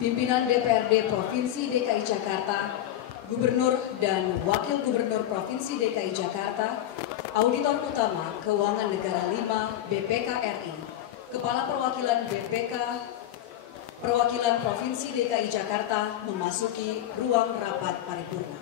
pimpinan DPRD Provinsi DKI Jakarta, Gubernur dan Wakil Gubernur Provinsi DKI Jakarta, Auditor Utama Keuangan Negara 5 BPK RI, Kepala Perwakilan BPK Perwakilan Provinsi DKI Jakarta memasuki ruang rapat paripurna.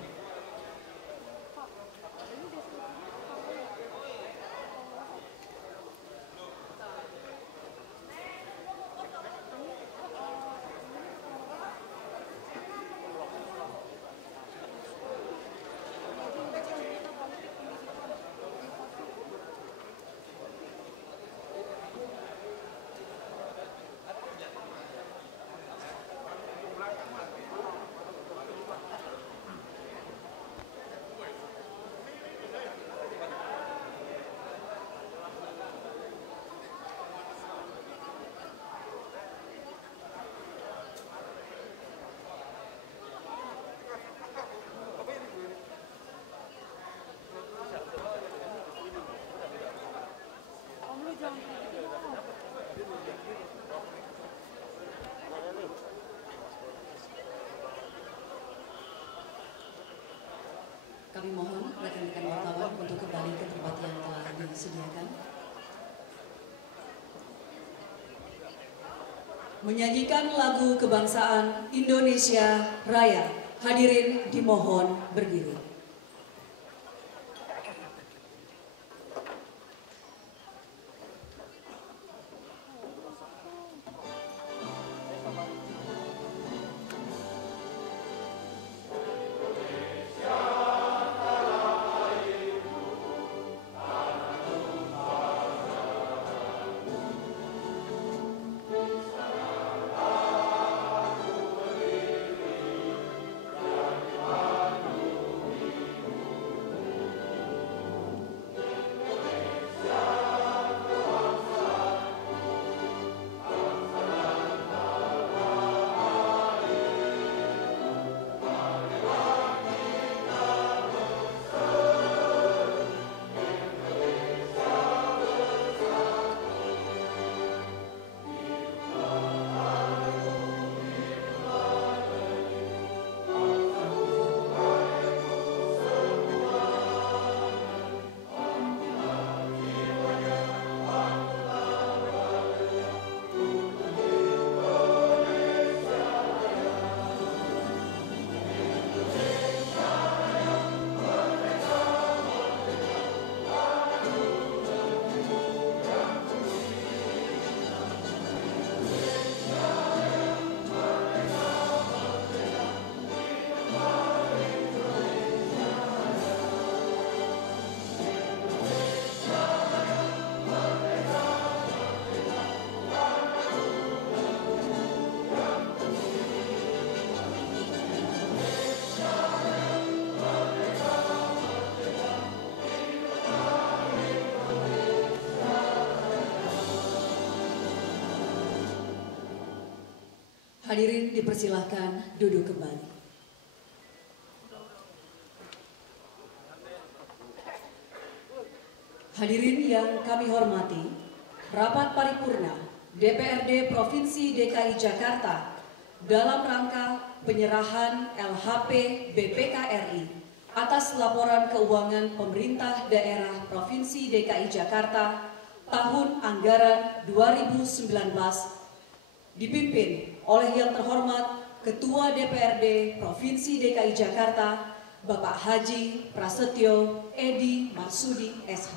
Kami mohon rekan-rekan wartawan untuk kembali ke tempat yang telah disediakan. Menyanyikan lagu kebangsaan Indonesia Raya, hadirin dimohon berdiri. Hadirin dipersilahkan duduk kembali. Hadirin yang kami hormati, rapat paripurna DPRD Provinsi DKI Jakarta dalam rangka penyerahan LHP BPK RI atas laporan keuangan pemerintah daerah Provinsi DKI Jakarta tahun anggaran 2019 dipimpin oleh yang terhormat Ketua DPRD Provinsi DKI Jakarta, Bapak Haji Prasetyo Edi Marsudi SH.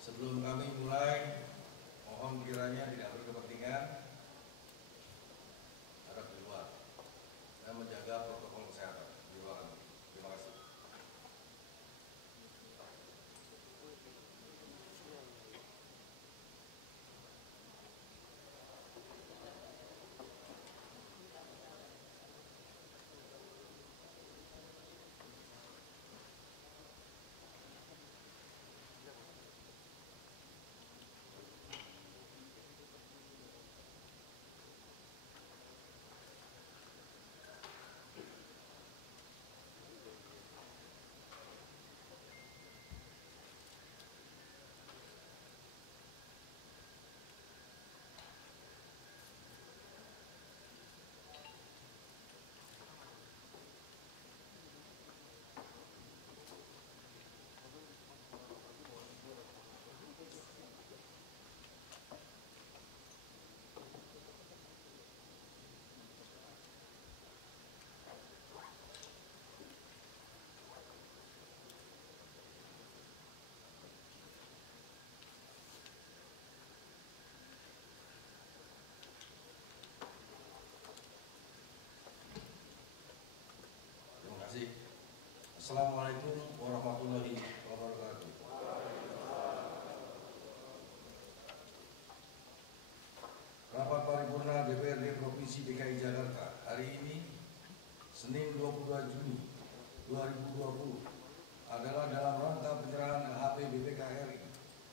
Sebelum kami mulai, mohon kiranya tidak berkepentingan, harap di luar, dan menjaga protokol kesehatan di ruangan. Terima kasih. Assalamualaikum warahmatullahi wabarakatuh. Rapat paripurna DPRD Provinsi DKI Jakarta hari ini, Senin 22 Juni 2020, adalah dalam rangka penyerahan LHP BPK RI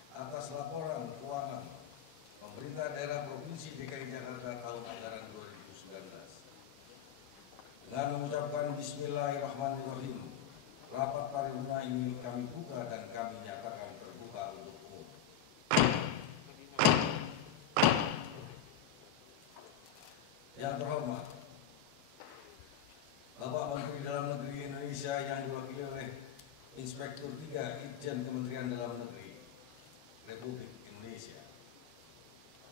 atas laporan keuangan pemerintah daerah Provinsi DKI Jakarta tahun anggaran 2019. Dengan mengucapkan Bismillahirrahmanirrahim, rapat paripurna ini kami buka dan kami nyatakan terbuka untuk umum. Yang terhormat Bapak Menteri Dalam Negeri Indonesia yang diwakili oleh Inspektur 3 Itjen Kementerian Dalam Negeri Republik Indonesia.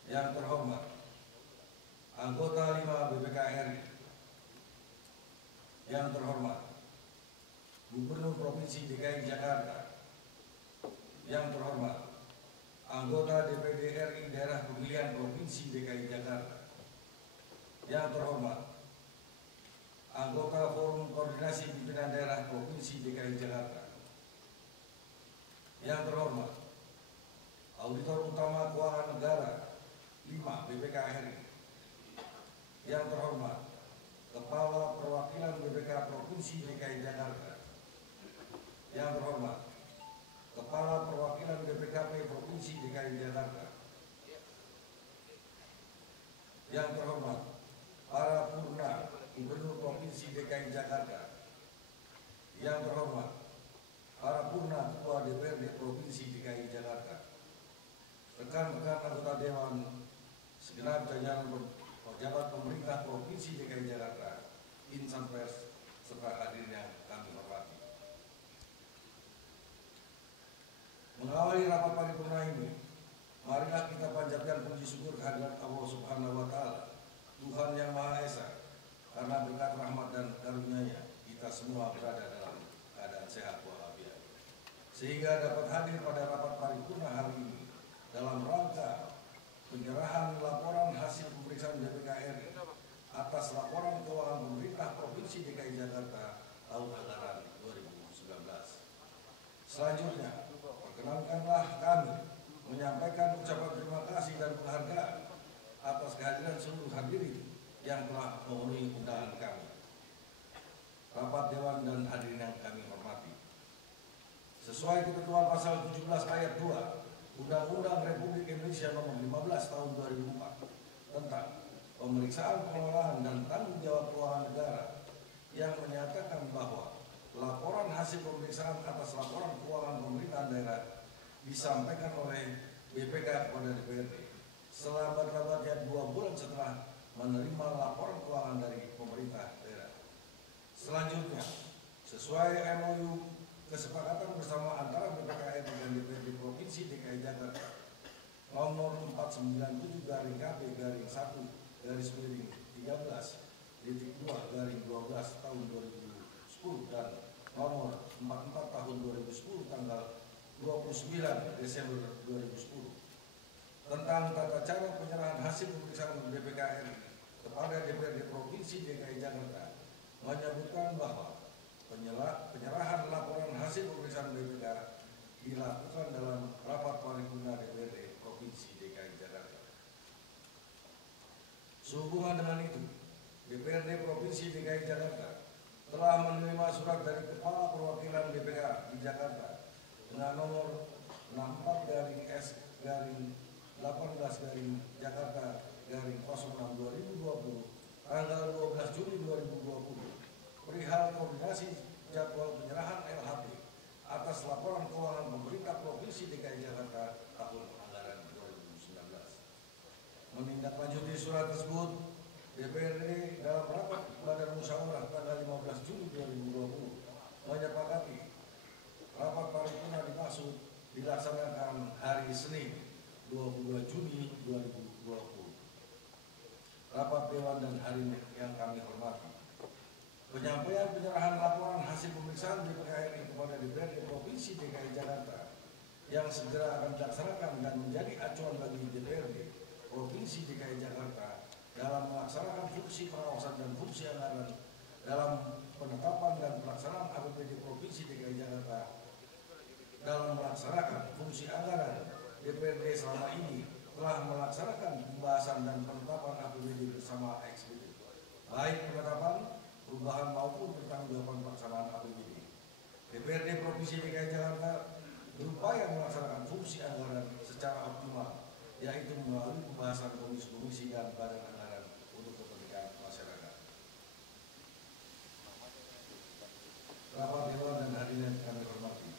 Yang terhormat anggota 5 BPK RI. Yang terhormat Gubernur Provinsi DKI Jakarta. Yang terhormat anggota DPD RI Daerah Pemilihan Provinsi DKI Jakarta. Yang terhormat anggota Forum Koordinasi Pimpinan Daerah Provinsi DKI Jakarta. Yang terhormat Auditor Utama Keuangan Negara 5 BPK RI. Yang terhormat Kepala Perwakilan BPK Provinsi DKI Jakarta. Yang terhormat Kepala Perwakilan BPKP Provinsi DKI Jakarta. Yang terhormat para purna Gubernur Provinsi DKI Jakarta. Yang terhormat para purna Ketua DPRD Provinsi DKI Jakarta, rekan-rekan anggota Dewan, segenap jajaran pejabat pemerintah Provinsi DKI Jakarta, insan pers, serta hadirin yang kami hormati. Mengawali rapat paripurna ini, marilah kita panjatkan puji syukur kehadirat Allah Subhanahu wa Ta'ala, Tuhan yang Maha Esa, karena berkat rahmat dan karunia-Nya kita semua berada dalam keadaan sehat walafiat, sehingga dapat hadir pada rapat paripurna hari ini dalam rangka penyerahan laporan hasil pemeriksaan BPK RI atas laporan keuangan pemerintah Provinsi DKI Jakarta tahun anggaran 2019. Selanjutnya, perkenankanlah kami menyampaikan ucapan terima kasih dan penghargaan atas kehadiran seluruh hadirin yang telah memenuhi undangan kami. Rapat Dewan dan hadirin yang kami hormati, sesuai ketentuan pasal 17 ayat 2 Undang-Undang Republik Indonesia Nomor 15 Tahun 2004 tentang pemeriksaan pengelolaan dan tanggung jawab keuangan negara, yang menyatakan bahwa laporan hasil pemeriksaan atas laporan keuangan pemerintahan daerah disampaikan oleh BPK kepada DPRD selambat-lambatnya 2 bulan setelah menerima laporan keuangan dari pemerintah daerah. Selanjutnya, sesuai MOU kesepakatan bersama antara BPK RI dan DPRD Provinsi DKI Jakarta nomor 497/KP/1/13/12 tahun 2010 dan nomor 44 tahun 2010 tanggal 29 Desember 2010 tentang tata cara penyerahan hasil pemeriksaan BPK RI kepada DPRD Provinsi DKI Jakarta, menyebutkan bahwa penyerahan laporan hasil pemeriksaan BPK dilakukan dalam rapat paripurna DPRD Provinsi DKI Jakarta. Sehubungan dengan itu, DPRD Provinsi DKI Jakarta telah menerima surat dari Kepala Perwakilan BPK di Jakarta dengan nomor 64/18/Jakarta/06/2020 tanggal 12 Juli 2020 perihal koordinasi jadwal penyerahan LHP atas laporan keuangan pemerintah Provinsi DKI Jakarta tahun anggaran 2019. Menindaklanjuti surat tersebut, DPRD dalam rapat Badan Musyawarah tanggal 15 Juli 2020 menyepakati rapat paripurna dimaksud dilaksanakan hari Senin 22 Juni 2020. Rapat Dewan dan hadirin yang kami hormati, penyampaian penyerahan laporan hasil pemeriksaan BPK RI kepada DPRD Provinsi DKI Jakarta yang segera akan dilaksanakan dan menjadi acuan bagi DPRD Provinsi DKI Jakarta dalam melaksanakan fungsi pengawasan dan fungsi anggaran dalam penetapan dan pelaksanaan APBD Provinsi DKI Jakarta. Dalam melaksanakan fungsi anggaran, DPRD selama ini telah melaksanakan pembahasan dan penetapan APBD bersama eksekutif, baik penetapan, perubahan maupun pertanggungjawaban pelaksanaan APBD. DPRD Provinsi DKI Jakarta berupaya melaksanakan fungsi anggaran secara optimal, yaitu melalui pembahasan komisi-komisi dan badan anggaran untuk kepentingan masyarakat. Rapat Dewan dan hadirin yang kami hormati.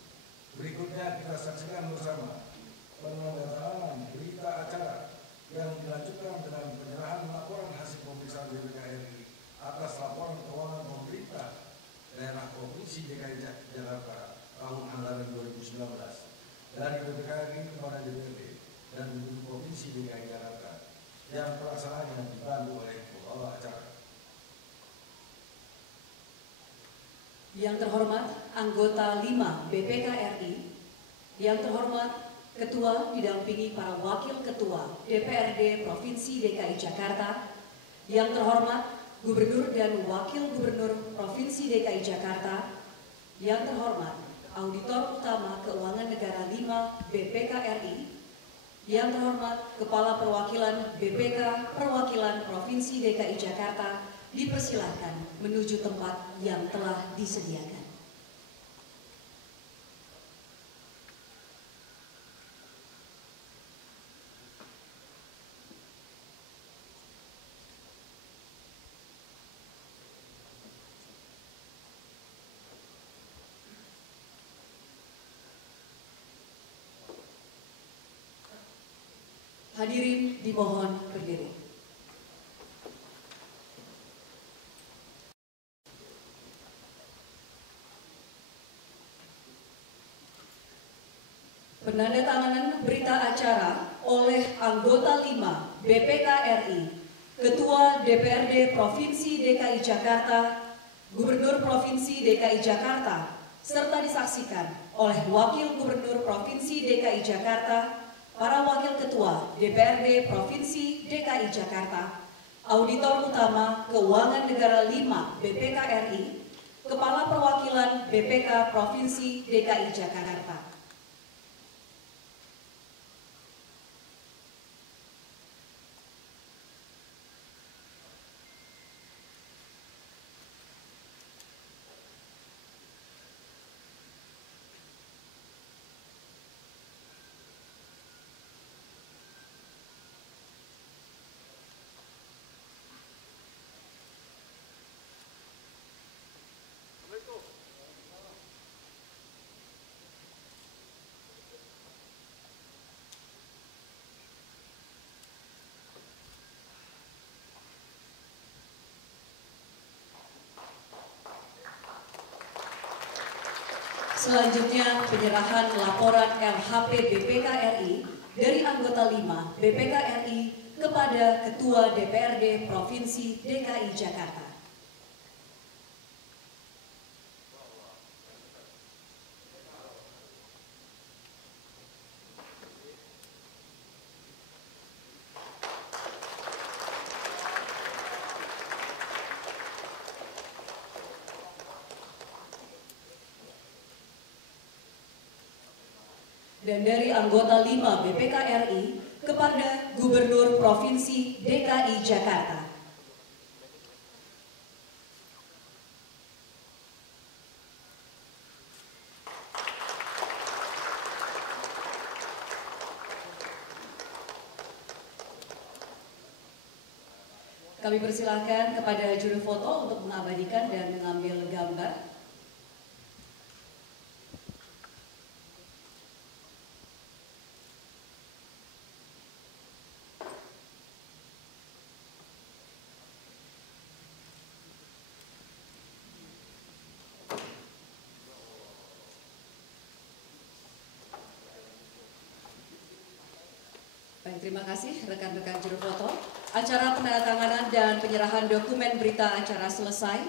Berikutnya kita saksikan bersama penandatanganan berita acara yang dilanjutkan dengan penyerahan laporan hasil pemeriksaan BPK RI atas laporan keuangan pemerintah daerah Provinsi DKI Jakarta tahun anggaran 2019 dari BPK RI kepada DPRD dan Gubernur Provinsi DKI Jakarta yang pelaksanaannya dibantu oleh pembawa acara. Yang terhormat anggota 5 BPK RI, yang terhormat Ketua didampingi para Wakil Ketua DPRD Provinsi DKI Jakarta, yang terhormat Gubernur dan Wakil Gubernur Provinsi DKI Jakarta, yang terhormat Auditor Utama Keuangan Negara 5 BPK RI, yang terhormat Kepala Perwakilan BPK Perwakilan Provinsi DKI Jakarta, dipersilahkan menuju tempat yang telah disediakan. Hadirin dimohon berdiri. Penandatanganan berita acara oleh anggota 5 BPK RI, Ketua DPRD Provinsi DKI Jakarta, Gubernur Provinsi DKI Jakarta, serta disaksikan oleh Wakil Gubernur Provinsi DKI Jakarta, para Wakil Ketua DPRD Provinsi DKI Jakarta, Auditor Utama Keuangan Negara 5 BPK RI, Kepala Perwakilan BPK Provinsi DKI Jakarta. Selanjutnya penyerahan laporan LHP BPK RI dari anggota 5 BPK RI kepada Ketua DPRD Provinsi DKI Jakarta. Dan dari anggota 5 BPK RI kepada Gubernur Provinsi DKI Jakarta. Kami persilahkan kepada juru foto untuk mengabadikan dan mengambil gambar. Baik, terima kasih rekan-rekan juru foto. Acara penandatanganan dan penyerahan dokumen berita acara selesai.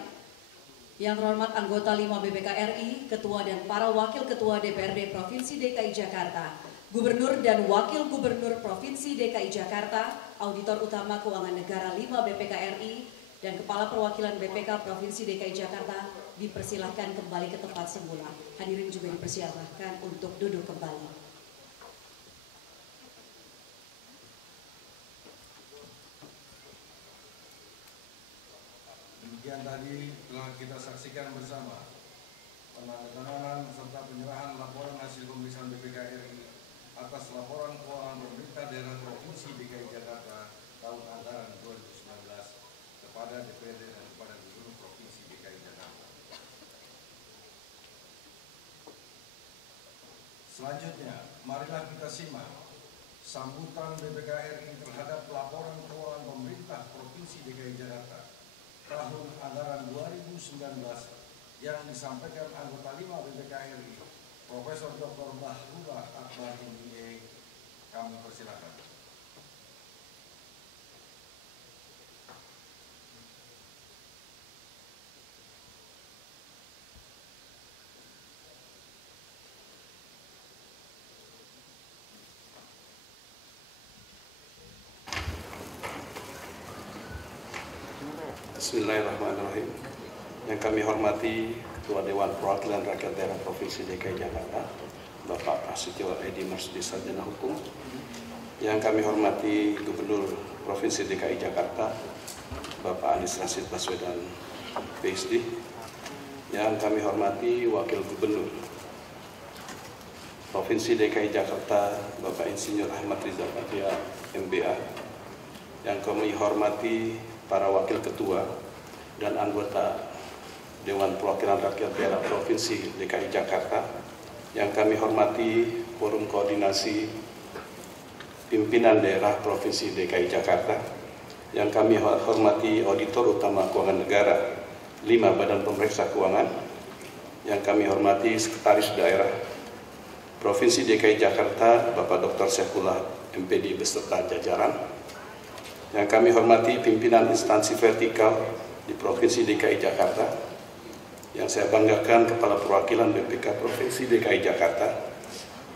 Yang terhormat anggota 5 BPK RI, Ketua dan para Wakil Ketua DPRD Provinsi DKI Jakarta, Gubernur dan Wakil Gubernur Provinsi DKI Jakarta, Auditor Utama Keuangan Negara 5 BPK RI, Dan Kepala Perwakilan BPK Provinsi DKI Jakarta dipersilahkan kembali ke tempat semula. Hadirin juga dipersilahkan untuk duduk kembali. Demikian tadi telah kita saksikan bersama penandatanganan serta penyerahan laporan hasil pemeriksaan BPK RI atas laporan keuangan pemerintah daerah Provinsi DKI Jakarta tahun anggaran 2019 kepada DPRD dan kepada Gubernur Provinsi DKI Jakarta. Selanjutnya, marilah kita simak sambutan BPK RI terhadap laporan keuangan pemerintah Provinsi DKI Jakarta tahun anggaran 2019 yang disampaikan anggota 5 BPK RI, Profesor Dr. Bahrullah Akbar MBA. Kami persilakan. Bismillahirrahmanirrahim. Yang kami hormati Ketua Dewan Perwakilan Rakyat Daerah Provinsi DKI Jakarta, Bapak Prasetyo Edi Marsudi Sarjana Hukum. Yang kami hormati Gubernur Provinsi DKI Jakarta, Bapak Anies Rashid Baswedan, PhD. Yang kami hormati Wakil Gubernur Provinsi DKI Jakarta, Bapak Insinyur Ahmad Rizal Patria, MBA. Yang kami hormati para Wakil Ketua dan anggota Dewan Perwakilan Rakyat Daerah Provinsi DKI Jakarta, yang kami hormati Forum Koordinasi Pimpinan Daerah Provinsi DKI Jakarta, yang kami hormati Auditor Utama Keuangan Negara 5 Badan Pemeriksa Keuangan, yang kami hormati Sekretaris Daerah Provinsi DKI Jakarta Bapak Dr. Syaifullah MPD beserta jajaran, yang kami hormati pimpinan instansi vertikal di Provinsi DKI Jakarta, yang saya banggakan Kepala Perwakilan BPK Provinsi DKI Jakarta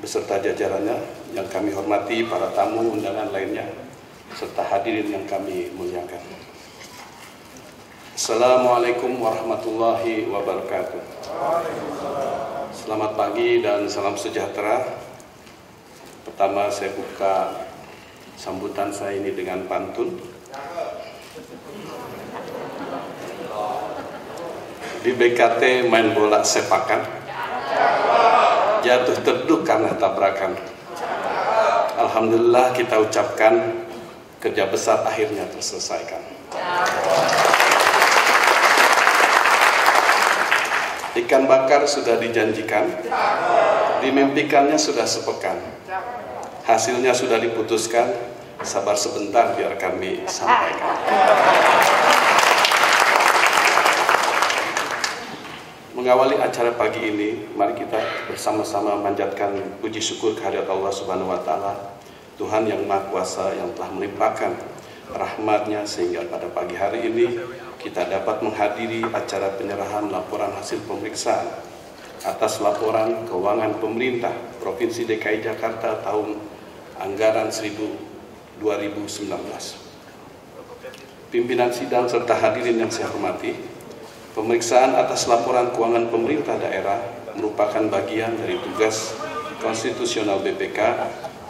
beserta jajarannya, yang kami hormati para tamu undangan lainnya, serta hadirin yang kami muliakan. Assalamualaikum warahmatullahi wabarakatuh. Selamat pagi dan salam sejahtera. Pertama saya buka sambutan saya ini dengan pantun. Di BKT main bola sepakan, jatuh terduk karena tabrakan. Alhamdulillah kita ucapkan kerja besar akhirnya terselesaikan. Ikan bakar sudah dijanjikan, dimimpikannya sudah sepekan. Hasilnya sudah diputuskan, sabar sebentar biar kami sampaikan. Mengawali acara pagi ini, mari kita bersama-sama manjatkan puji syukur kehadirat Allah Subhanahu wa Ta'ala, Tuhan yang Maha Kuasa yang telah melimpahkan rahmat-Nya sehingga pada pagi hari ini kita dapat menghadiri acara penyerahan laporan hasil pemeriksaan atas laporan keuangan pemerintah Provinsi DKI Jakarta tahun anggaran 2019. Pimpinan sidang serta hadirin yang saya hormati, pemeriksaan atas laporan keuangan pemerintah daerah merupakan bagian dari tugas konstitusional BPK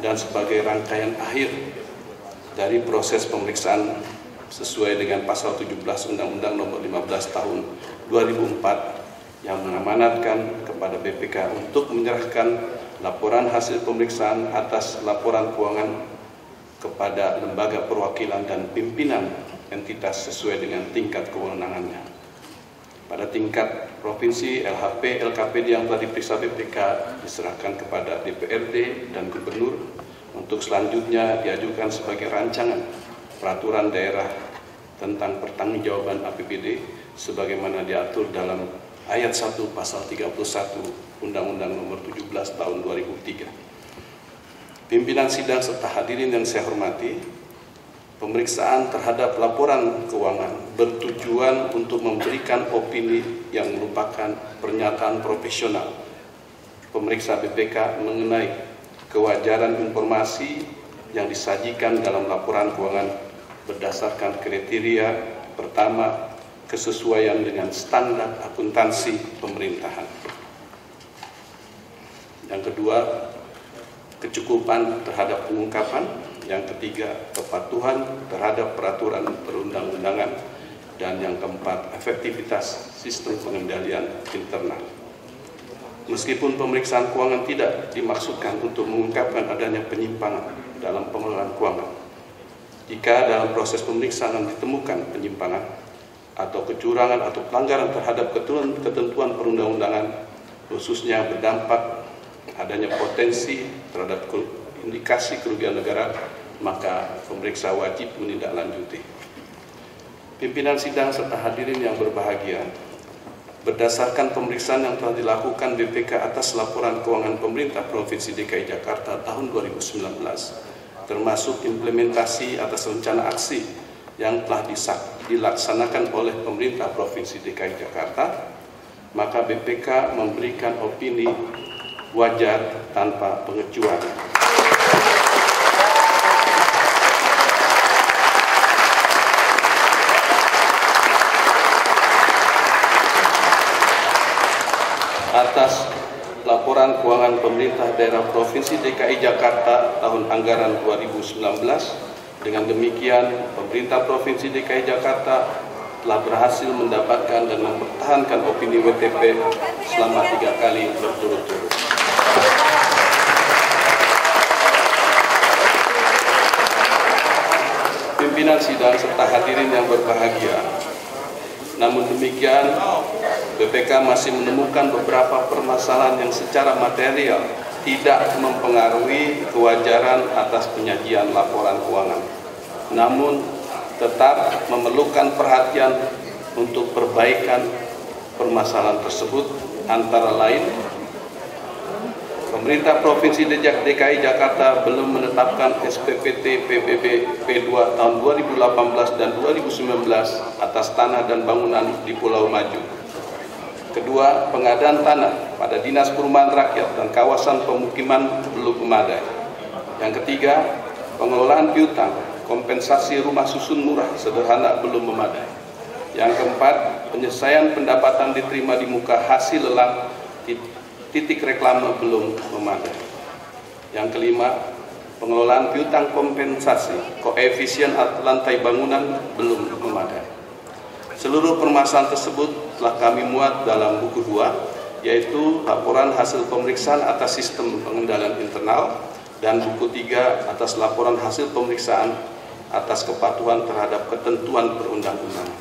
dan sebagai rangkaian akhir dari proses pemeriksaan sesuai dengan pasal 17 Undang-Undang Nomor 15 Tahun 2004 yang mengamanatkan kepada BPK untuk menyerahkan laporan hasil pemeriksaan atas laporan keuangan kepada lembaga perwakilan dan pimpinan entitas sesuai dengan tingkat kewenangannya. Pada tingkat provinsi, LHP, LKPD yang telah diperiksa BPK diserahkan kepada DPRD dan Gubernur untuk selanjutnya diajukan sebagai rancangan peraturan daerah tentang pertanggungjawaban APBD sebagaimana diatur dalam ayat 1 pasal 31 Undang-Undang Nomor 17 Tahun 2003. Pimpinan sidang serta hadirin yang saya hormati, pemeriksaan terhadap laporan keuangan bertujuan untuk memberikan opini yang merupakan pernyataan profesional pemeriksa BPK mengenai kewajaran informasi yang disajikan dalam laporan keuangan berdasarkan kriteria Pertama, kesesuaian dengan standar akuntansi pemerintahan. Yang kedua, kecukupan terhadap pengungkapan. Yang ketiga, kepatuhan terhadap peraturan perundang-undangan. Dan yang keempat, efektivitas sistem pengendalian internal. Meskipun pemeriksaan keuangan tidak dimaksudkan untuk mengungkapkan adanya penyimpangan dalam pengelolaan keuangan, jika dalam proses pemeriksaan ditemukan penyimpangan atau kecurangan atau pelanggaran terhadap ketentuan perundang-undangan, khususnya berdampak adanya potensi terhadap indikasi kerugian negara, maka pemeriksa wajib menindaklanjuti. Pimpinan sidang serta hadirin yang berbahagia, berdasarkan pemeriksaan yang telah dilakukan BPK atas laporan keuangan pemerintah Provinsi DKI Jakarta tahun 2019, termasuk implementasi atas rencana aksi yang telah dilaksanakan oleh pemerintah Provinsi DKI Jakarta, maka BPK memberikan opini wajar tanpa pengecualian. Atas laporan keuangan pemerintah daerah Provinsi DKI Jakarta tahun anggaran 2019, dengan demikian pemerintah Provinsi DKI Jakarta telah berhasil mendapatkan dan mempertahankan opini WTP selama 3 kali berturut-turut. Pimpinan sidang serta hadirin yang berbahagia, namun demikian BPK masih menemukan beberapa permasalahan yang secara material tidak mempengaruhi kewajaran atas penyajian laporan keuangan, namun tetap memerlukan perhatian untuk perbaikan permasalahan tersebut, antara lain pemerintah Provinsi DKI Jakarta belum menetapkan SPPT PBB P2 tahun 2018 dan 2019 atas tanah dan bangunan di Pulau Maju. Kedua, pengadaan tanah pada Dinas Perumahan Rakyat dan kawasan pemukiman belum memadai. Yang ketiga, pengelolaan piutang kompensasi rumah susun murah sederhana belum memadai. Yang keempat, penyelesaian pendapatan diterima di muka hasil lelang titik reklame belum memadai. Yang kelima, pengelolaan piutang kompensasi koefisien lantai bangunan belum memadai. Seluruh permasalahan tersebut telah kami muat dalam buku 2, yaitu laporan hasil pemeriksaan atas sistem pengendalian internal, dan buku 3 atas laporan hasil pemeriksaan atas kepatuhan terhadap ketentuan perundang-undangan.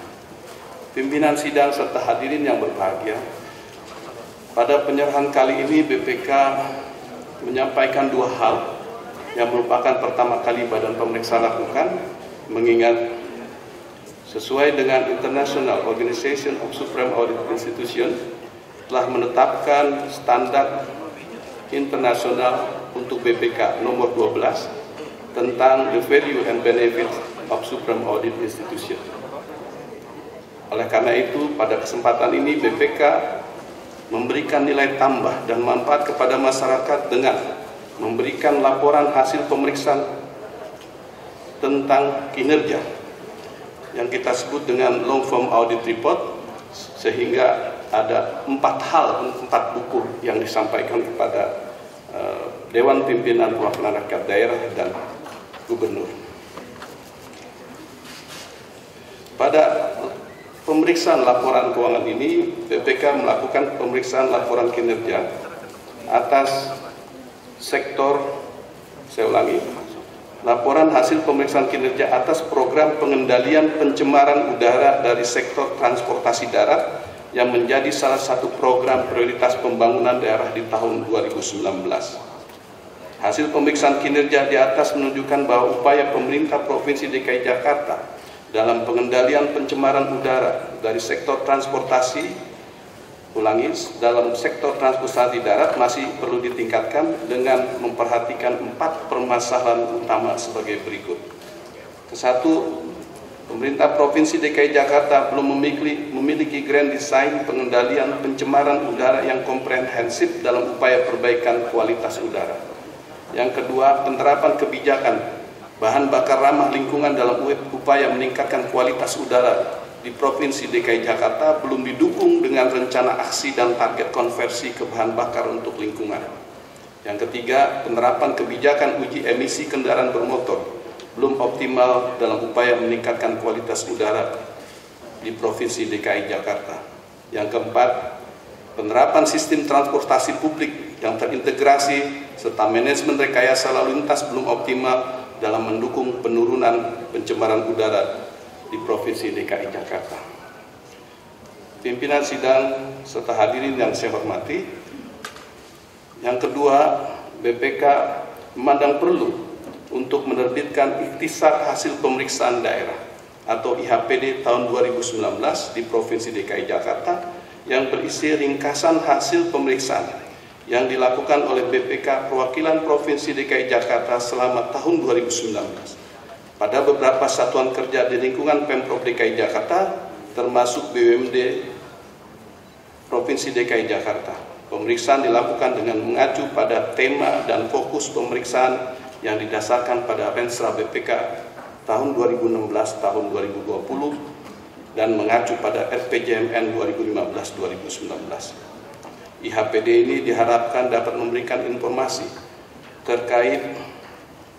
Pimpinan sidang serta hadirin yang berbahagia, pada penyerahan kali ini BPK menyampaikan 2 hal yang merupakan pertama kali badan pemeriksa lakukan, mengingat sesuai dengan International Organization of Supreme Audit Institutions telah menetapkan standar internasional untuk BPK nomor 12 tentang the value and benefits of Supreme Audit Institution. Oleh karena itu, pada kesempatan ini BPK memberikan nilai tambah dan manfaat kepada masyarakat dengan memberikan laporan hasil pemeriksaan tentang kinerja yang kita sebut dengan long form audit report, sehingga ada 4 buku yang disampaikan kepada Dewan Pimpinan Perwakilan Rakyat Daerah dan Gubernur. Pada pemeriksaan laporan keuangan ini, BPK melakukan pemeriksaan laporan kinerja atas sektor, saya ulangi, laporan hasil pemeriksaan kinerja atas program pengendalian pencemaran udara dari sektor transportasi darat yang menjadi salah satu program prioritas pembangunan daerah di tahun 2019. Hasil pemeriksaan kinerja di atas menunjukkan bahwa upaya pemerintah Provinsi DKI Jakarta dalam pengendalian pencemaran udara dari sektor transportasi, dalam sektor transportasi darat masih perlu ditingkatkan dengan memperhatikan 4 permasalahan utama sebagai berikut. Kesatu, pemerintah Provinsi DKI Jakarta belum memiliki grand design pengendalian pencemaran udara yang komprehensif dalam upaya perbaikan kualitas udara. Yang kedua, penerapan kebijakan bahan bakar ramah lingkungan dalam upaya meningkatkan kualitas udara di Provinsi DKI Jakarta belum didukung dengan rencana aksi dan target konversi ke bahan bakar untuk lingkungan. Yang ketiga, penerapan kebijakan uji emisi kendaraan bermotor belum optimal dalam upaya meningkatkan kualitas udara di Provinsi DKI Jakarta. Yang keempat, penerapan sistem transportasi publik yang terintegrasi serta manajemen rekayasa lalu lintas belum optimal dalam mendukung penurunan pencemaran udara di Provinsi DKI Jakarta. Pimpinan sidang serta hadirin yang saya hormati, yang kedua, BPK memandang perlu untuk menerbitkan ikhtisar hasil pemeriksaan daerah atau IHPD tahun 2019 di Provinsi DKI Jakarta yang berisi ringkasan hasil pemeriksaan yang dilakukan oleh BPK Perwakilan Provinsi DKI Jakarta selama tahun 2019 pada beberapa satuan kerja di lingkungan Pemprov DKI Jakarta, termasuk BUMD Provinsi DKI Jakarta. Pemeriksaan dilakukan dengan mengacu pada tema dan fokus pemeriksaan yang didasarkan pada Rensra BPK tahun 2016 tahun 2020 dan mengacu pada RPJMN 2015-2019. IHPD ini diharapkan dapat memberikan informasi terkait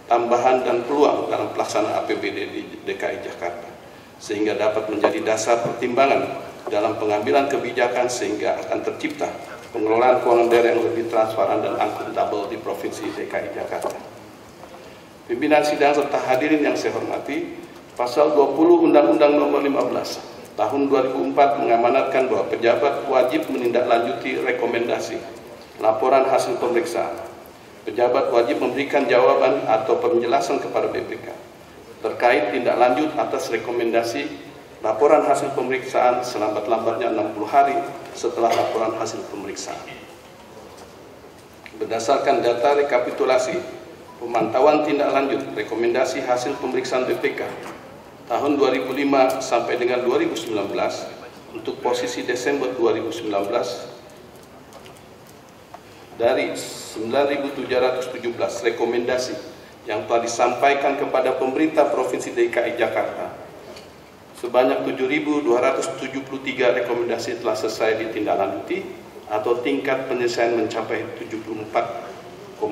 tambahan dan peluang dalam pelaksanaan APBD di DKI Jakarta, sehingga dapat menjadi dasar pertimbangan dalam pengambilan kebijakan sehingga akan tercipta pengelolaan keuangan daerah yang lebih transparan dan akuntabel di Provinsi DKI Jakarta. Pimpinan sidang serta hadirin yang saya hormati, Pasal 20 Undang-Undang Nomor 15 Tahun 2004 mengamanatkan bahwa pejabat wajib menindaklanjuti rekomendasi laporan hasil pemeriksaan. Pejabat wajib memberikan jawaban atau penjelasan kepada BPK terkait tindak lanjut atas rekomendasi laporan hasil pemeriksaan selambat-lambatnya 60 hari setelah laporan hasil pemeriksaan. Berdasarkan data rekapitulasi pemantauan tindak lanjut rekomendasi hasil pemeriksaan BPK tahun 2005 sampai dengan 2019 untuk posisi Desember 2019, dari 9.717 rekomendasi yang telah disampaikan kepada pemerintah Provinsi DKI Jakarta, sebanyak 7.273 rekomendasi telah selesai ditindaklanjuti atau tingkat penyelesaian mencapai 74,85%,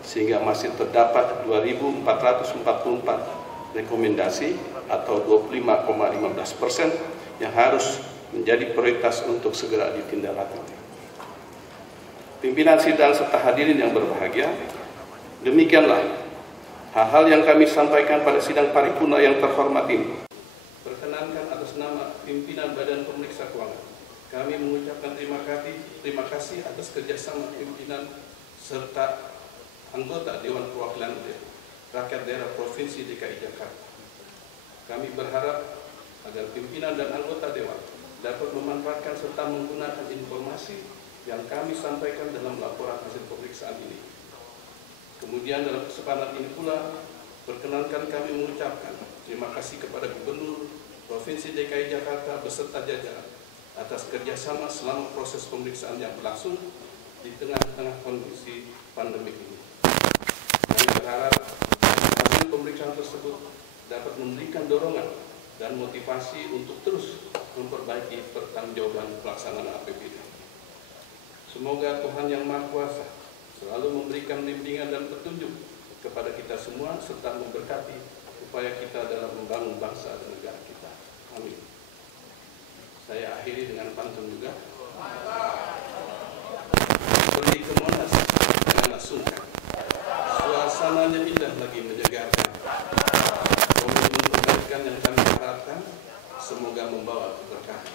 sehingga masih terdapat 2.444 rekomendasi atau 25,15% yang harus menjadi prioritas untuk segera ditindaklanjuti. Pimpinan sidang serta hadirin yang berbahagia, demikianlah hal-hal yang kami sampaikan pada sidang paripurna yang terhormat ini. Perkenankan atas nama pimpinan Badan Pemeriksa Keuangan, kami mengucapkan terima kasih atas kerjasama pimpinan serta anggota Dewan Perwakilan Rakyat Daerah Provinsi DKI Jakarta. Kami berharap agar pimpinan dan anggota Dewan dapat memanfaatkan serta menggunakan informasi yang kami sampaikan dalam laporan hasil pemeriksaan ini. Kemudian dalam kesempatan ini pula, perkenankan kami mengucapkan terima kasih kepada Gubernur Provinsi DKI Jakarta beserta jajaran atas kerjasama selama proses pemeriksaan yang berlangsung di tengah-tengah kondisi pandemi ini. Kami berharap hasil pemeriksaan tersebut dapat memberikan dorongan dan motivasi untuk terus memperbaiki pertanggungjawaban pelaksanaan APBD. Semoga Tuhan Yang Maha Kuasa selalu memberikan bimbingan dan petunjuk kepada kita semua serta memberkati upaya kita dalam membangun bangsa dan negara kita. Amin. Saya akhiri dengan pantun juga. Pergi ke Monas janganlah sungkan, suasananya indah lagi menyegarkan. Komitmen kebaikan yang kami harapkan semoga membawa keberkahan.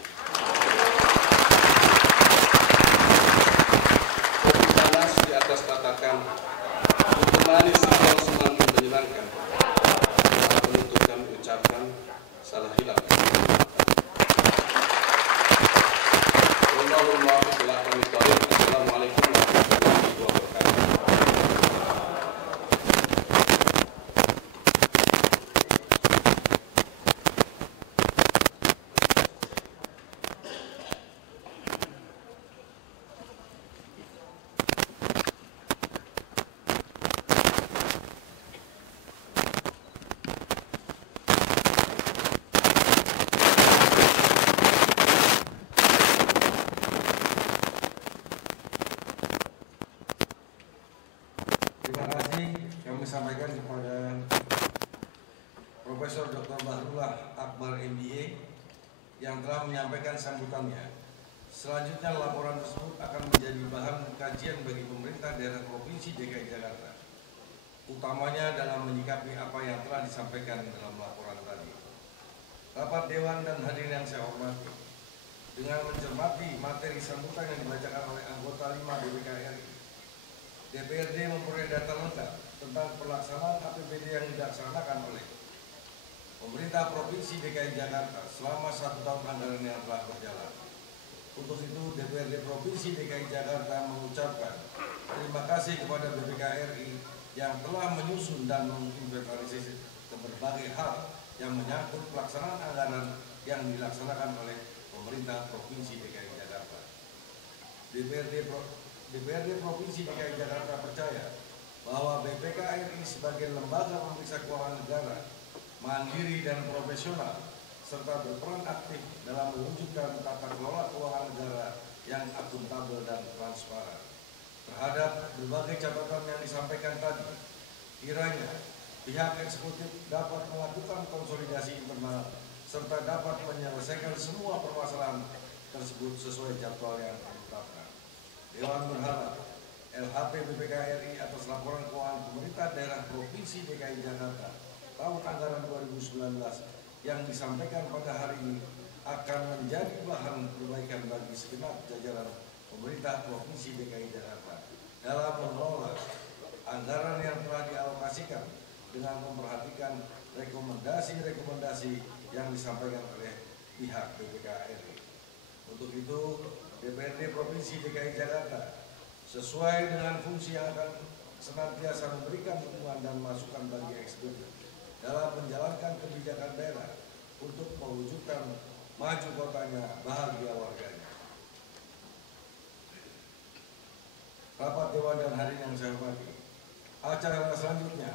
Di atas tatakan untuk manis simbol semakin menyenangkan. Para penuntut kami ucapkan salah hilaf. Assalamualaikum warahmatullahi wabarakatuh. Profesor Dr. Bahrullah Akbar MBA yang telah menyampaikan sambutannya. Selanjutnya laporan tersebut akan menjadi bahan kajian bagi pemerintah daerah Provinsi DKI Jakarta, utamanya dalam menyikapi apa yang telah disampaikan dalam laporan tadi. Rapat Dewan dan hadirin yang saya hormati, dengan mencermati materi sambutan yang dibacakan oleh anggota 5 BPK RI, DPRD memperoleh data lengkap tentang pelaksanaan APBD yang dilaksanakan oleh pemerintah Provinsi DKI Jakarta selama 1 tahun anggaran yang telah berjalan. Untuk itu, DPRD Provinsi DKI Jakarta mengucapkan terima kasih kepada BPK RI yang telah menyusun dan menginventarisasi berbagai hal yang menyangkut pelaksanaan anggaran yang dilaksanakan oleh pemerintah Provinsi DKI Jakarta. DPRD Provinsi DKI Jakarta percaya bahwa BPK RI sebagai lembaga pemeriksa keuangan negara mandiri dan profesional serta berperan aktif dalam mewujudkan tata kelola keuangan negara yang akuntabel dan transparan. Terhadap berbagai catatan yang disampaikan tadi, kiranya pihak eksekutif dapat melakukan konsolidasi internal serta dapat menyelesaikan semua permasalahan tersebut sesuai jadwal yang ditetapkan. Dewan berharap LHP BPK RI atas laporan keuangan pemerintah daerah Provinsi DKI Jakarta tahun anggaran 2019 yang disampaikan pada hari ini akan menjadi bahan perbaikan bagi segenap jajaran pemerintah Provinsi DKI Jakarta dalam mengelola anggaran yang telah dialokasikan dengan memperhatikan rekomendasi-rekomendasi yang disampaikan oleh pihak BPK RI. Untuk itu, DPRD Provinsi DKI Jakarta sesuai dengan fungsi yang akan senantiasa memberikan dukungan dan masukan bagi eksekutif dalam menjalankan kebijakan daerah untuk mewujudkan maju kotanya, bahagia warganya. Rapat Dewan dan hadirin yang saya hormati, acara selanjutnya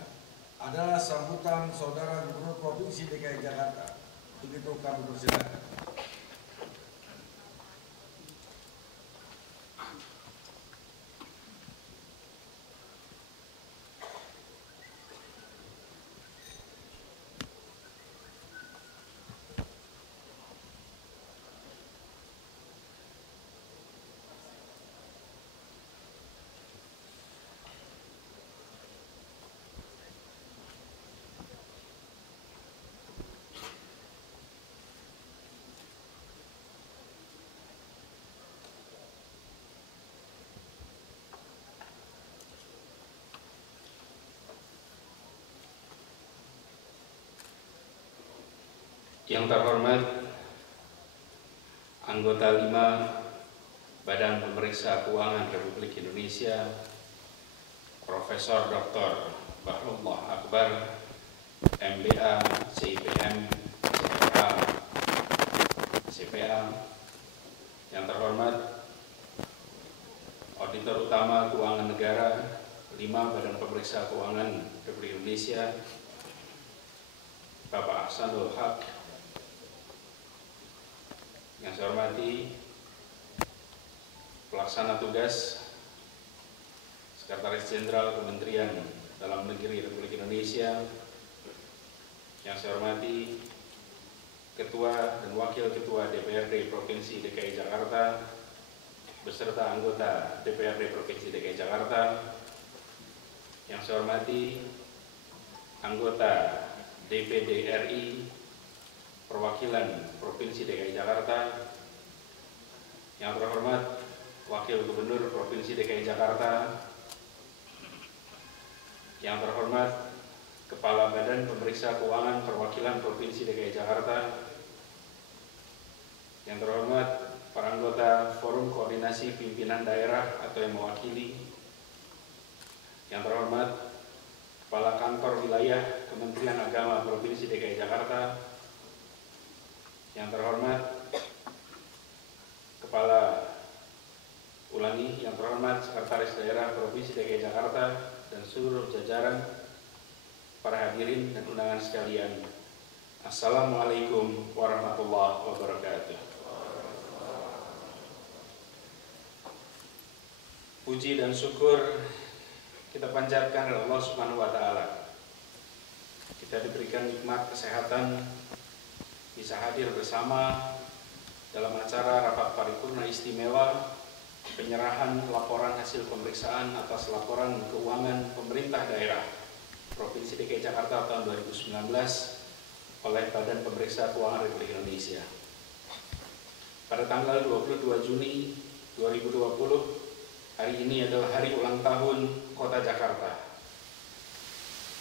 adalah sambutan Saudara Gubernur Provinsi DKI Jakarta. Untuk itu kami persilakan. Yang terhormat anggota 5 Badan Pemeriksa Keuangan Republik Indonesia, Profesor Dr. Bahrullah Akbar, MBA, CIPM, CPA. Yang terhormat Auditor Utama Keuangan Negara 5 Badan Pemeriksa Keuangan Republik Indonesia, Bapak Ahsanul Haq. Yang saya hormati Pelaksana Tugas Sekretaris Jenderal Kementerian Dalam Negeri Republik Indonesia. Yang saya hormati Ketua dan Wakil Ketua DPRD Provinsi DKI Jakarta beserta anggota DPRD Provinsi DKI Jakarta. Yang saya hormati anggota DPD RI Perwakilan Provinsi DKI Jakarta, yang terhormat Wakil Gubernur Provinsi DKI Jakarta, yang terhormat Kepala Badan Pemeriksa Keuangan Perwakilan Provinsi DKI Jakarta, yang terhormat para anggota Forum Koordinasi Pimpinan Daerah atau yang mewakili, yang terhormat Kepala Kantor Wilayah Kementerian Agama Provinsi DKI Jakarta, yang terhormat yang terhormat Sekretaris Daerah Provinsi DKI Jakarta dan seluruh jajaran, para hadirin dan undangan sekalian. Assalamualaikum warahmatullahi wabarakatuh. Puji dan syukur kita panjatkan kepada Allah Subhanahu wa Ta'ala. Kita kita diberikan nikmat kesehatan, bisa hadir bersama dalam acara rapat paripurna istimewa penyerahan laporan hasil pemeriksaan atas laporan keuangan pemerintah daerah Provinsi DKI Jakarta tahun 2019 oleh Badan Pemeriksa Keuangan Republik Indonesia. Pada tanggal 22 Juni 2020, hari ini adalah hari ulang tahun Kota Jakarta.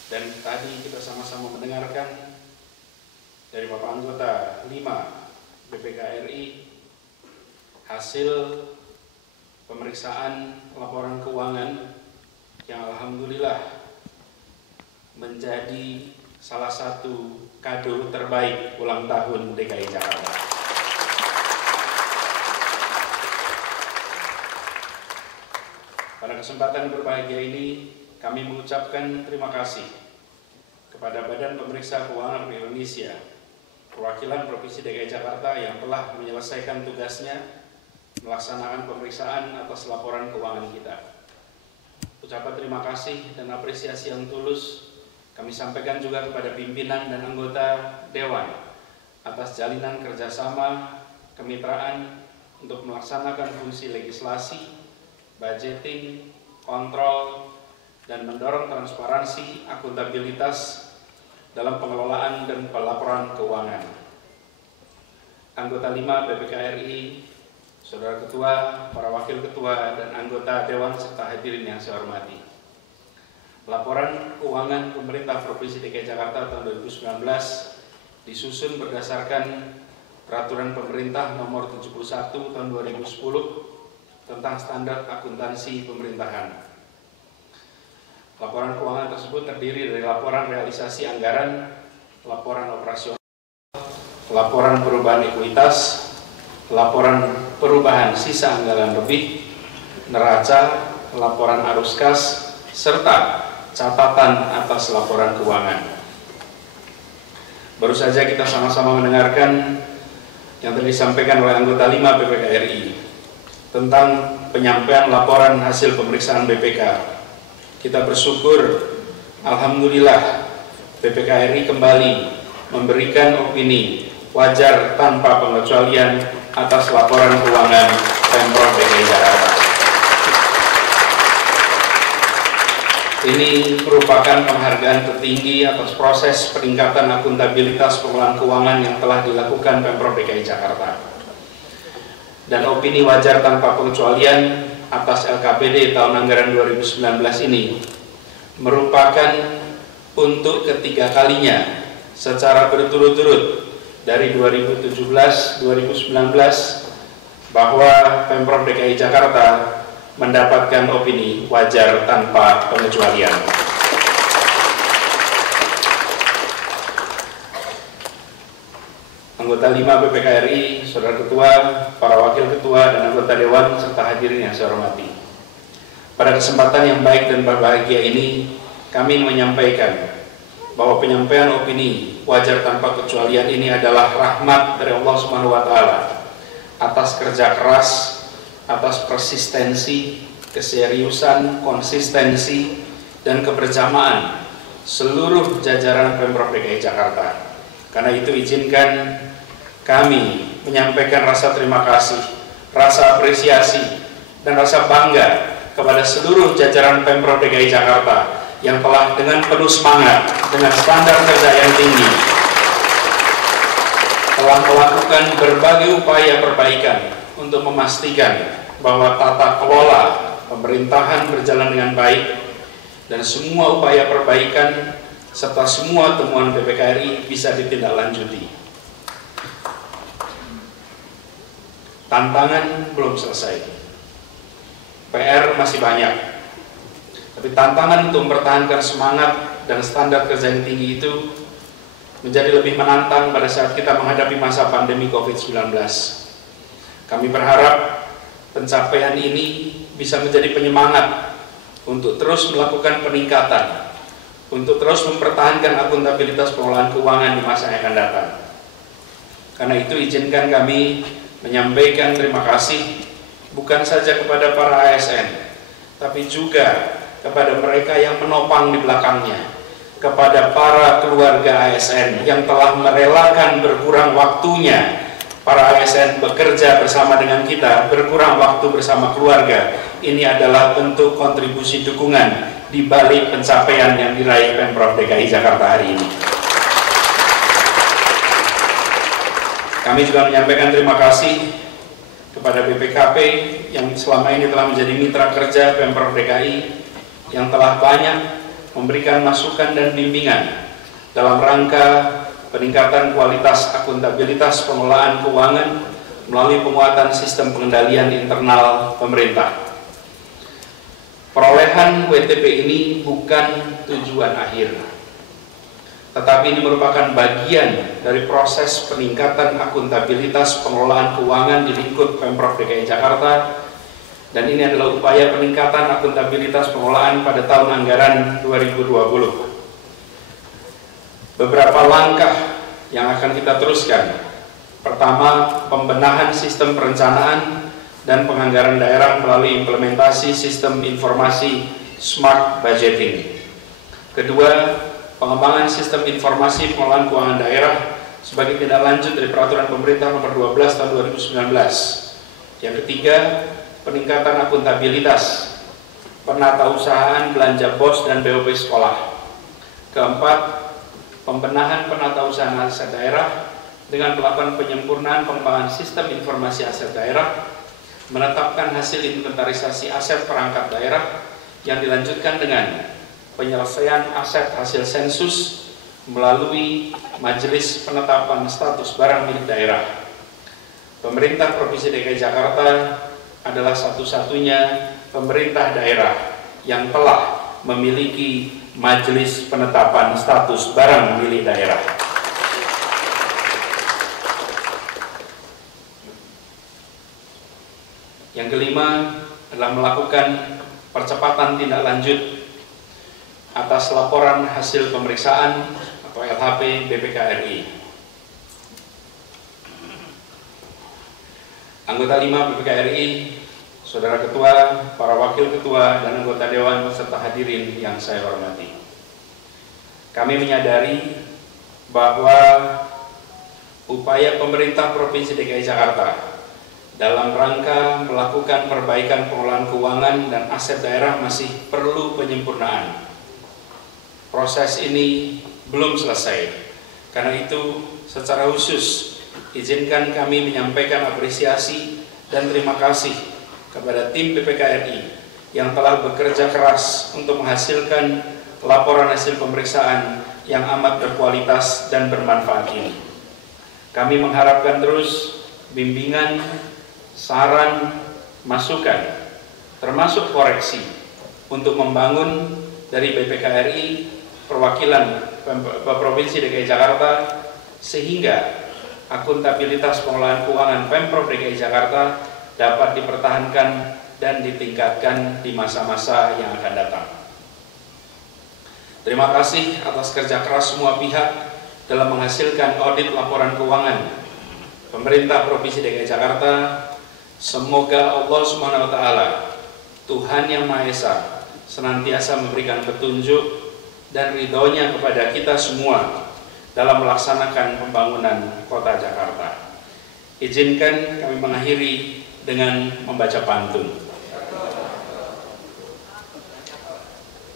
Dan tadi kita sama-sama mendengarkan dari Bapak Anggota 5 BPK RI hasil pemeriksaan laporan keuangan yang alhamdulillah menjadi salah satu kado terbaik ulang tahun DKI Jakarta. Pada kesempatan berbahagia ini, kami mengucapkan terima kasih kepada Badan Pemeriksa Keuangan Republik Indonesia, perwakilan Provinsi DKI Jakarta yang telah menyelesaikan tugasnya melaksanakan pemeriksaan atas laporan keuangan kita. Ucapan terima kasih dan apresiasi yang tulus kami sampaikan juga kepada pimpinan dan anggota Dewan atas jalinan kerjasama kemitraan untuk melaksanakan fungsi legislasi, budgeting, kontrol, dan mendorong transparansi, akuntabilitas dalam pengelolaan dan pelaporan keuangan. Anggota 5 BPK RI, Saudara Ketua, para Wakil Ketua, dan anggota Dewan serta hadirin yang saya hormati. Laporan keuangan pemerintah Provinsi DKI Jakarta tahun 2019 disusun berdasarkan Peraturan Pemerintah Nomor 71 Tahun 2010 tentang Standar Akuntansi Pemerintahan. Laporan keuangan tersebut terdiri dari laporan realisasi anggaran, laporan operasional, laporan perubahan ekuitas, laporan perubahan sisa anggaran lebih, neraca, laporan arus kas, serta catatan atas laporan keuangan. Baru saja kita sama-sama mendengarkan yang tadi disampaikan oleh anggota 5 BPK RI tentang penyampaian laporan hasil pemeriksaan BPK. Kita bersyukur, alhamdulillah, BPK RI kembali memberikan opini wajar tanpa pengecualian atas laporan keuangan Pemprov DKI Jakarta. Ini merupakan penghargaan tertinggi atas proses peningkatan akuntabilitas pengelolaan keuangan yang telah dilakukan Pemprov DKI Jakarta. Dan opini wajar tanpa pengecualian atas LKPD tahun anggaran 2019 ini merupakan untuk ketiga kalinya secara berturut-turut dari 2017-2019 bahwa Pemprov DKI Jakarta mendapatkan opini wajar tanpa pengecualian. Anggota 5 BPK RI, Saudara Ketua, para Wakil Ketua, dan anggota Dewan serta hadirin yang saya hormati. Pada kesempatan yang baik dan berbahagia ini, kami menyampaikan bahwa penyampaian opini wajar tanpa kecualian ini adalah rahmat dari Allah Subhanahu wa Ta'ala atas kerja keras, atas persistensi, keseriusan, konsistensi, dan kebersamaan seluruh jajaran Pemprov DKI Jakarta. Karena itu izinkan kami menyampaikan rasa terima kasih, rasa apresiasi, dan rasa bangga kepada seluruh jajaran Pemprov DKI Jakarta yang telah dengan penuh semangat, dengan standar kerja yang tinggi, telah melakukan berbagai upaya perbaikan untuk memastikan bahwa tata kelola pemerintahan berjalan dengan baik dan semua upaya perbaikan serta semua temuan BPK RI bisa ditindaklanjuti. Tantangan belum selesai, PR masih banyak, tapi tantangan untuk mempertahankan semangat dan standar kerja yang tinggi itu menjadi lebih menantang pada saat kita menghadapi masa pandemi COVID-19. Kami berharap pencapaian ini bisa menjadi penyemangat untuk terus melakukan peningkatan, untuk terus mempertahankan akuntabilitas pengelolaan keuangan di masa yang akan datang. Karena itu izinkan kami menyampaikan terima kasih bukan saja kepada para ASN, tapi juga kepada mereka yang menopang di belakangnya, kepada para keluarga ASN yang telah merelakan berkurang waktunya. Para ASN bekerja bersama dengan kita, berkurang waktu bersama keluarga. Ini adalah bentuk kontribusi dukungan di balik pencapaian yang diraih Pemprov DKI Jakarta hari ini. Kami juga menyampaikan terima kasih kepada BPKP yang selama ini telah menjadi mitra kerja Pemprov DKI, yang telah banyak memberikan masukan dan bimbingan dalam rangka peningkatan kualitas akuntabilitas pengelolaan keuangan melalui penguatan sistem pengendalian internal pemerintah. Perolehan WTP ini bukan tujuan akhir, tetapi ini merupakan bagian dari proses peningkatan akuntabilitas pengelolaan keuangan di lingkup Pemprov DKI Jakarta, dan ini adalah upaya peningkatan akuntabilitas pengelolaan pada tahun anggaran 2020. Beberapa langkah yang akan kita teruskan. Pertama, pembenahan sistem perencanaan dan penganggaran daerah melalui implementasi sistem informasi smart budgeting. Kedua, pengembangan sistem informasi pengelolaan keuangan daerah sebagai tindak lanjut dari Peraturan Pemerintah Nomor 12 Tahun 2019. Yang ketiga, peningkatan akuntabilitas penatausahaan belanja BOS dan BOP sekolah. Keempat, pembenahan penatausahaan aset daerah dengan melakukan penyempurnaan pengembangan sistem informasi aset daerah, menetapkan hasil inventarisasi aset perangkat daerah yang dilanjutkan dengan penyelesaian aset hasil sensus melalui Majelis Penetapan Status Barang Milik Daerah. Pemerintah Provinsi DKI Jakarta adalah satu-satunya pemerintah daerah yang telah memiliki Majelis Penetapan Status Barang Milik Daerah. Yang kelima adalah melakukan percepatan tindak lanjut atas laporan hasil pemeriksaan atau LHP BPK RI. Anggota 5 BPK RI, Saudara Ketua, para Wakil Ketua, dan anggota Dewan serta hadirin yang saya hormati. Kami menyadari bahwa upaya pemerintah Provinsi DKI Jakarta dalam rangka melakukan perbaikan pengelolaan keuangan dan aset daerah masih perlu penyempurnaan. Proses ini belum selesai. Karena itu, secara khusus, izinkan kami menyampaikan apresiasi dan terima kasih kepada tim BPK RI yang telah bekerja keras untuk menghasilkan laporan hasil pemeriksaan yang amat berkualitas dan bermanfaat ini. Kami mengharapkan terus bimbingan, saran, masukan, termasuk koreksi untuk membangun dari BPK RI perwakilan Provinsi DKI Jakarta, sehingga akuntabilitas pengelolaan keuangan Pemprov DKI Jakarta dapat dipertahankan dan ditingkatkan di masa-masa yang akan datang. Terima kasih atas kerja keras semua pihak dalam menghasilkan audit laporan keuangan Pemerintah Provinsi DKI Jakarta. Semoga Allah Subhanahu wa Ta'ala, Tuhan Yang Maha Esa, senantiasa memberikan petunjuk dan ridhonya kepada kita semua dalam melaksanakan pembangunan kota Jakarta. Izinkan kami mengakhiri dengan membaca pantun.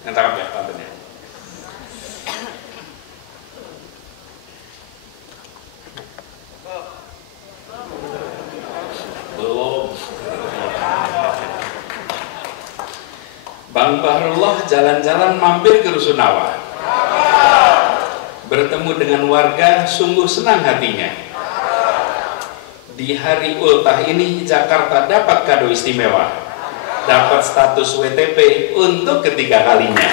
Yang tangkap ya pantunnya. Belum. Bang Bahrullah jalan-jalan mampir ke Rusunawa. Bertemu dengan warga, sungguh senang hatinya. Di hari ultah ini Jakarta dapat kado istimewa, dapat status WTP untuk ketiga kalinya.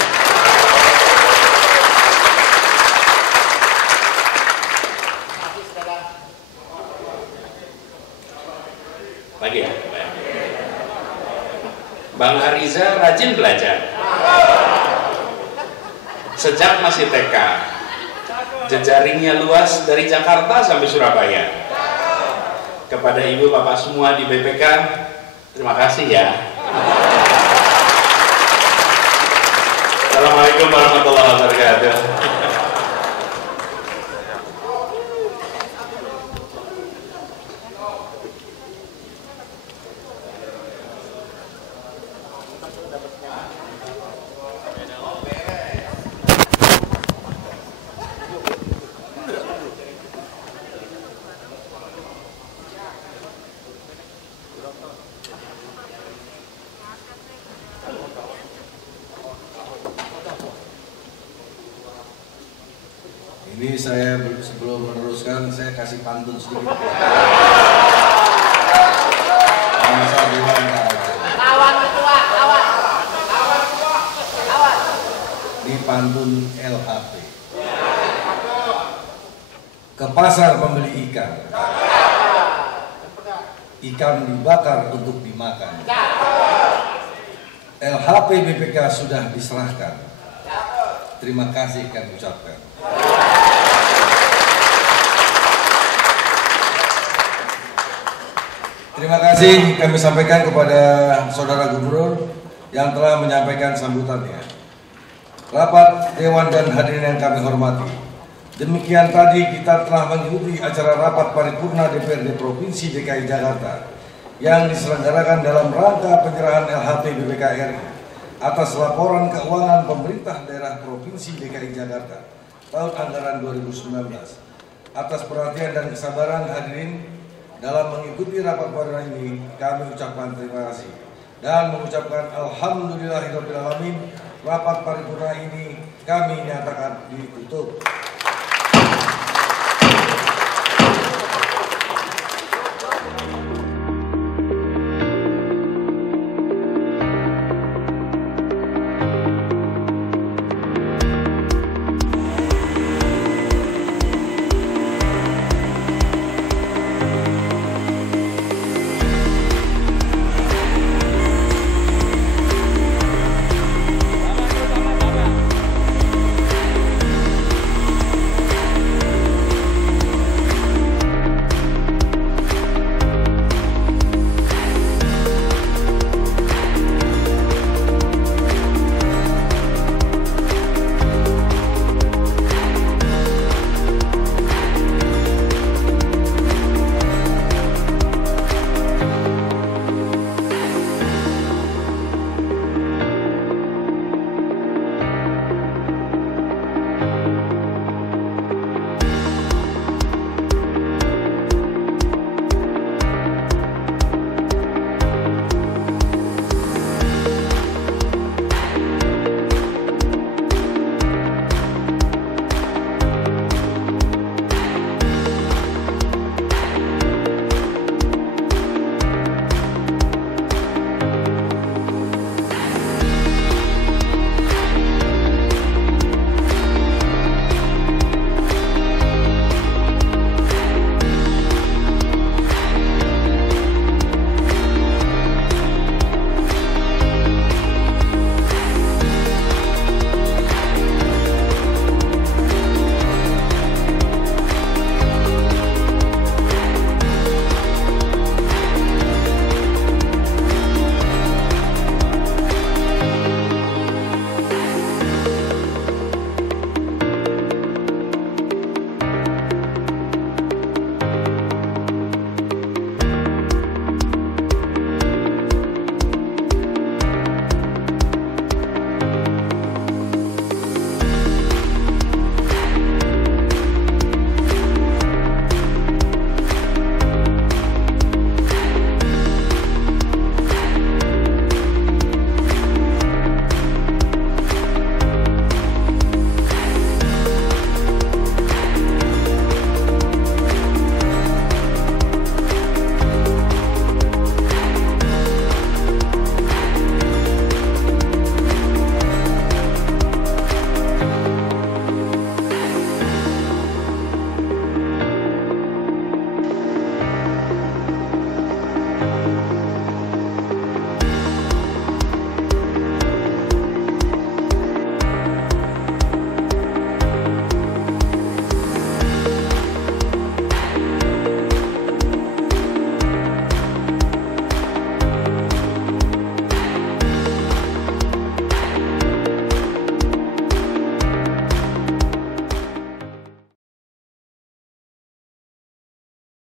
Lagi ya, Bang Ariza rajin belajar. Sejak masih TK, jejaringnya luas dari Jakarta sampai Surabaya. Kepada ibu bapak semua di BPK, terima kasih ya. Assalamualaikum Assalamualaikum warahmatullahi wabarakatuh. Ini saya sebelum meneruskan, saya kasih pantun sedikit. Masa Dewan Lawan ketua, lawan. Ini pantun LHP. Ke pasar membeli ikan. Ikan dibakar untuk dimakan. LHP BPK sudah diserahkan. Terima kasih kami ucapkan. Terima kasih kami sampaikan kepada Saudara Gubernur yang telah menyampaikan sambutannya. Rapat Dewan dan hadirin yang kami hormati. Demikian tadi kita telah mengikuti acara rapat paripurna DPRD Provinsi DKI Jakarta yang diselenggarakan dalam rangka penyerahan LHP BPK RI atas laporan keuangan pemerintah daerah Provinsi DKI Jakarta tahun anggaran 2019. Atas perhatian dan kesabaran hadirin dalam mengikuti rapat paripurna ini, kami ucapkan terima kasih dan mengucapkan alhamdulillahirabbil alamin. Rapat paripurna ini kami nyatakan ditutup.